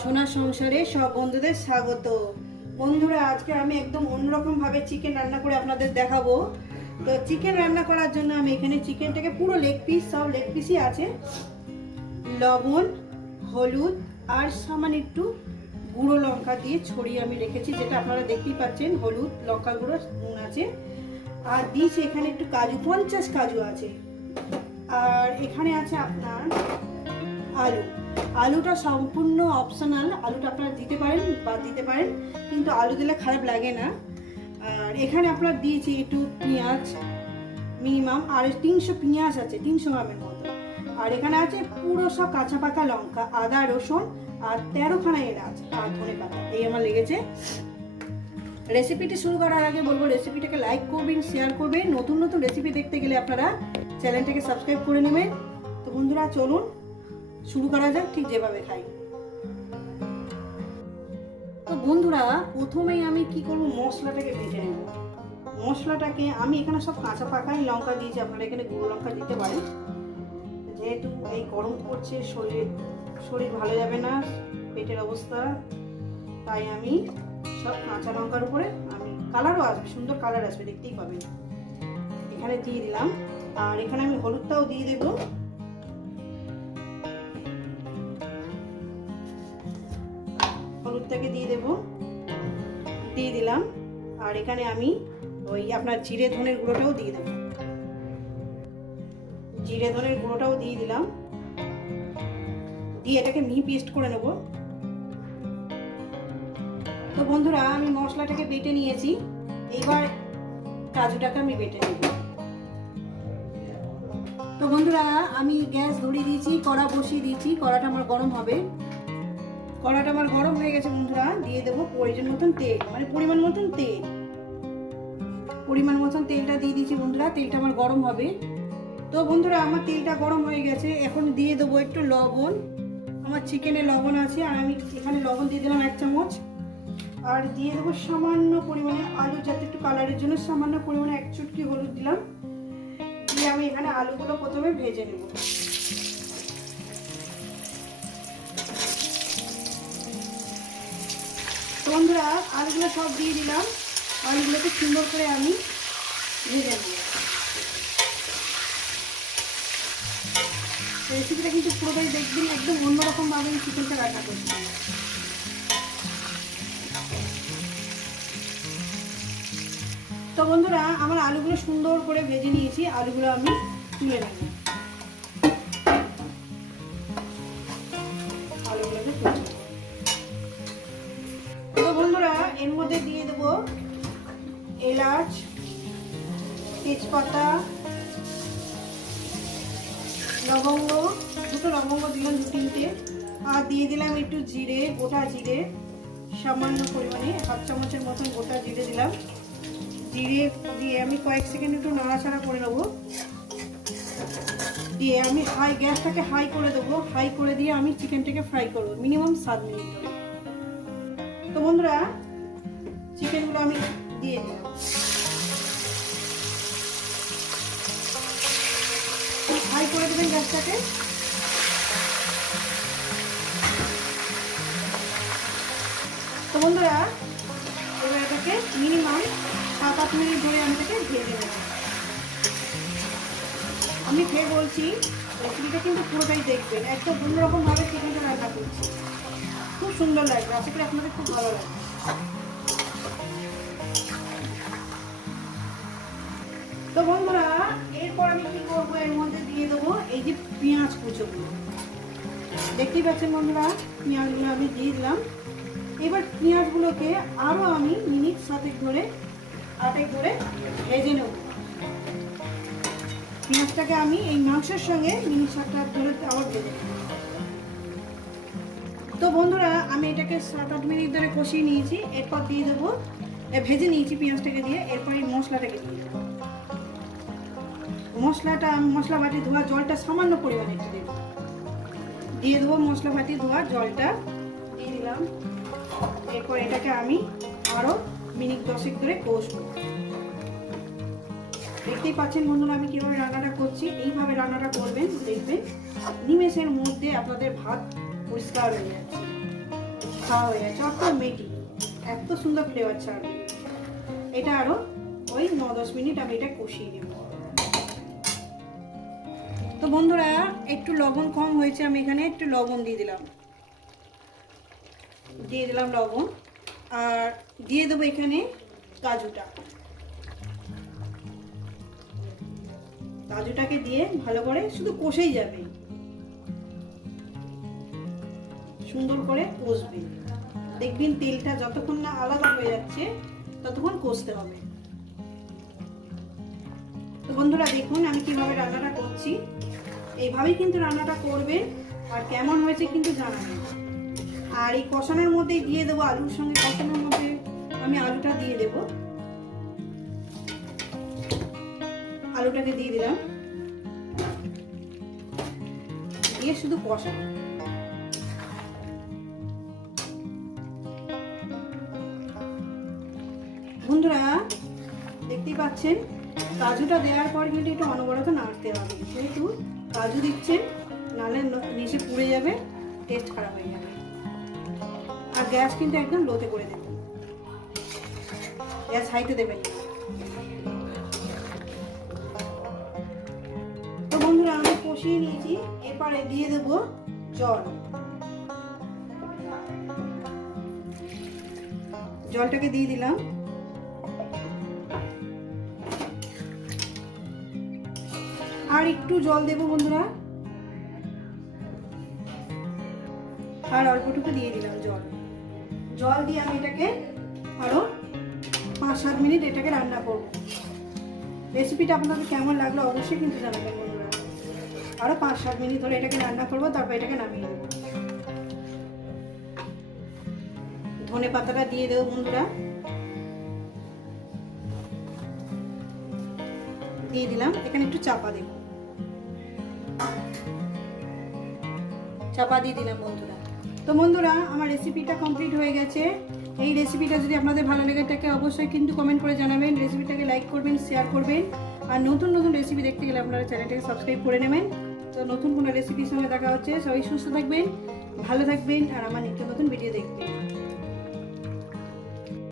সোনা সংসারে সব বন্ধুদের স্বাগত। বন্ধুরা, আজকে আমি একদম অন্যরকম ভাবে চিকেন রান্না করে আপনাদের দেখাবো। তো চিকেন রান্না করার জন্য আমি এখানে চিকেনটাকে পুরো লেগ পিস সব লেগ পিসই আছে। লবণ, হলুদ আর সামান্য একটু গুঁড়ো লঙ্কা দিয়ে ছড়িয়ে আমি রেখেছি, যেটা আপনারা দেখতেই পাচ্ছেন, হলুদ, লঙ্কা গুঁড়ো, নুন আছে। আর দিয়েছি এখানে একটু কাজু, পঞ্চাশ কাজু আছে। আর এখানে আছে আপনার আলু। আলুটা সম্পূর্ণ অপশনাল আলুটা আপনারা দিতে পারেন বা দিতে পারেন, কিন্তু আলু দিলে খারাপ লাগে না। আর এখানে আপনার দিয়েছি একটু পেঁয়াজ মিনিমাম আর তিনশো পেঁয়াজ আছে, তিনশো গ্রামের মতো। আর এখানে আছে পুরো সব কাঁচা পাকা লঙ্কা, আদা, রসুন, আর তেরোখানা এলাচ আর ধনে পাতা। এই আমার লেগেছে। রেসিপিটি শুরু করার আগে বলব, রেসিপিটাকে লাইক করবেন, শেয়ার করবেন। নতুন নতুন রেসিপি দেখতে গেলে আপনারা চ্যানেলটাকে সাবস্ক্রাইব করে নেবেন। তো বন্ধুরা, চলুন শুরু করা যাক, ঠিক যেভাবে খাই। তো বন্ধুরা, প্রথমেই আমি কি করব? মশলাটাকে ভেজে নেব। মশলাটাকে আমি এখানে সব কাঁচা পাকাই লঙ্কা দিয়েছি, আপনারা এখানে গুঁড়ো লঙ্কা দিতে পারেন। যেহেতু এই গরম পড়ছে, শরীর শরীর ভালো যাবে না, পেটের অবস্থা, তাই আমি সব কাঁচা লঙ্কার উপরে আমি কালারও আসবে, সুন্দর কালার আসবে, দেখতেই পাবেন। এখানে দিয়ে দিলাম। আর এখানে আমি হলুদটাও দিয়ে দেবো। হলুদটাকে দিয়ে দেব। দিয়ে দিলাম। আর এখানে আমি ওই আপনার জিরে ধনের গুঁড়োটাও দিয়ে দেবো। জিরে ধনের গুঁড়োটাও দিয়ে দিলাম। দিয়ে এটাকে মিহি পেস্ট করে নেব। তো বন্ধুরা, আমি মশলাটাকে বেটে নিয়েছি। এইবার কাজুটাকে আমি বেটে নেব। তো বন্ধুরা, আমি গ্যাস ধরিয়ে দিয়েছি, কড়া বসিয়ে দিয়েছি, কড়াটা আমার গরম হবে। কড়াটা আমার গরম হয়ে গেছে বন্ধুরা, দিয়ে দেবো প্রয়োজন মতন তেল মানে পরিমাণ মতন তেল। পরিমাণ মতন তেলটা দিয়ে দিয়েছি বন্ধুরা, তেলটা আমার গরম হবে। তো বন্ধুরা, আমার তেলটা গরম হয়ে গেছে, এখন দিয়ে দেবো একটু লবণ। আমার চিকেনে লবণ আছে, আর আমি এখানে লবণ দিয়ে দিলাম এক চামচ। আর দিয়ে দেবো সামান্য পরিমাণে আলু, যাতে একটু কালারের জন্য সামান্য পরিমাণে এক চুটকি হলুদ দিলাম। দিয়ে আমি এখানে আলুগুলো প্রথমে ভেজে নেব। বন্ধুরা, আলুগুলো সব দিয়ে দিলাম। আলুগুলোকে সুন্দর করে আমি ভেজে নেব। রেসিপিটা কিন্তু পুরোটাই দেখবেন, একদম অন্যরকম ভাবে আমি চিকেনটা রান্না করছি তো বন্ধুরা, আমার আলুগুলো সুন্দর করে ভেজে নিয়েছি। আলুগুলো আমি তুলে নেব। তেজপাতা, লবঙ্গ, দুটো লবঙ্গ দিলাম দু তিনটে। আর দিয়ে দিলাম একটু জিরে, গোটা জিরে, সামান্য পরিমাণে, হাফ চামচের মতন গোটা জিরে দিলাম। জিরে দিয়ে আমি কয়েক সেকেন্ড একটু নাড়াচাড়া করে নেব। দিয়ে আমি হাই, গ্যাসটাকে হাই করে দেবো। হাই করে দিয়ে আমি চিকেনটাকে ফ্রাই করব, মিনিমাম সাত মিনিট তো বন্ধুরা, চিকেনগুলো আমি দিয়ে দিলাম। গ্যাসটাকে তো বন্ধুরা, এবার এটাকে মিনিমাম সাত আট মিনিট ধরে আমি এটাকে ভেজে নেব। আমি খেয়ে বলছি, রেসিপিটা কিন্তু পুরোটাই দেখবেন, একদম অন্যরকমভাবে চিকেনটা রান্না করছি। খুব সুন্দর লাগবে, আশা করি আপনাদের খুব ভালো লাগবে। তো বন্ধুরা, এরপর আমি কি করব? এর মধ্যে দিয়ে দেবো এই যে পেঁয়াজ কুচোগুলো। দেখতেই পাচ্ছেন বন্ধুরা, পেঁয়াজগুলো আমি দিয়ে দিলাম। এবার পেঁয়াজগুলোকে আরও আমি মিনিট সাথে ধরে, আটেক ধরে ভেজে নেব। পেঁয়াজটাকে আমি এই মাংসের সঙ্গে মিনিট সাতটা ধরে আবার ভেজে তো বন্ধুরা, আমি এটাকে সাত আট মিনিট ধরে কষিয়ে নিয়েছি। এরপর দিয়ে দেবো ভেজে নিয়েছি পেঁয়াজটাকে দিয়ে। এরপর এই মশলাটাকে দিয়ে মশলাটা মশলা বাটি ধোয়া জলটা সামান্য পরিমাণে একটু দেবো দিয়ে দেবো মশলা বাটি ধোয়া জলটা, দিয়ে দিলাম। এরপর এটাকে আমি আরও মিনিট দশেক ধরে কষবো। দেখতেই পাচ্ছেন বন্ধুরা, আমি কীভাবে রান্নাটা করছি। এইভাবে রান্নাটা করবেন, দেখবেন নিমেষের মধ্যে আপনাদের ভাত পরিষ্কার হয়ে যাচ্ছে। খাওয়া হয়ে যাচ্ছে অটোমেটিক এত সুন্দর ফ্লেভার ছাড়বে। এটা আরও ওই ন দশ মিনিট আমি এটা কষিয়ে নেব। তো বন্ধুরা, একটু লবণ কম হয়েছে, আমি এখানে একটু লবণ দিয়ে দিলাম। দিয়ে দিলাম লবণ, আর দিয়ে দেবো এখানে কাজুটা। কাজুটাকে দিয়ে ভালো করে শুধু কষেই যাবে। সুন্দর করে কষবে। দেখবেন তেলটা যতক্ষণ না আলাদা হয়ে যাচ্ছে, ততক্ষণ কষতে হবে। তো বন্ধুরা, দেখুন আমি কীভাবে রান্নাটা করছি। এইভাবেই কিন্তু রান্নাটা করবেন, আর কেমন হয়েছে কিন্তু জানাবেন। আর এই কষানোর মধ্যে দিয়ে দেবো আলুর সঙ্গে, কষানোর মধ্যে আমি আলুটা দিয়ে দেব। আলুটাকে দিয়ে দিলাম। দিয়ে শুধু কষানো বন্ধুরা, দেখতেই পাচ্ছেন, কাজুটা দেওয়ার পর কিন্তু একটু অনবরত নাড়তে হবে, যেহেতু কাজু দিচ্ছেন নালে ন- নিচে পুড়ে যাবে টেস্ট খারাপ হয়ে যাবে। আর গ্যাস কিন্তু একদম লোতে করে দেবেন গ্যাস হাইতে দেবেন তো বন্ধুরা, আমি কষিয়ে নিয়েছি। এরপরে দিয়ে দেবো জল। জলটাকে দিয়ে দিলাম। আর একটু জল দেবো বন্ধুরা। আর অল্পটুকু দিয়ে দিলাম জল। জল দিয়ে আমি এটাকে আরও পাঁচ সাত মিনিট এটাকে রান্না করব। রেসিপিটা আপনাদের কেমন লাগল অবশ্যই কিন্তু জানাবেন বন্ধুরা। আরও পাঁচ সাত মিনিট ধরে এটাকে রান্না করব, তারপর এটাকে নামিয়ে দেবো ধনে পাতাটা দিয়ে দেবো বন্ধুরা। দিয়ে দিলাম। এখানে একটু চাপা দেব। চাপা দিয়ে দিলাম বন্ধুরা। তো বন্ধুরা, আমার রেসিপিটা কমপ্লিট হয়ে গেছে। এই রেসিপিটা যদি আপনাদের ভালো লেগে থাকে, অবশ্যই কিন্তু কমেন্ট করে জানাবেন। রেসিপিটাকে লাইক করবেন শেয়ার করবেন। আর নতুন নতুন রেসিপি দেখতে গেলে আপনারা চ্যানেলটাকে সাবস্ক্রাইব করে নেবেন। তো নতুন কোনো রেসিপির সঙ্গে দেখা হচ্ছে। সবাই সুস্থ থাকবেন, ভালো থাকবেন, আর আমার নিত্য নতুন ভিডিও দেখবেন।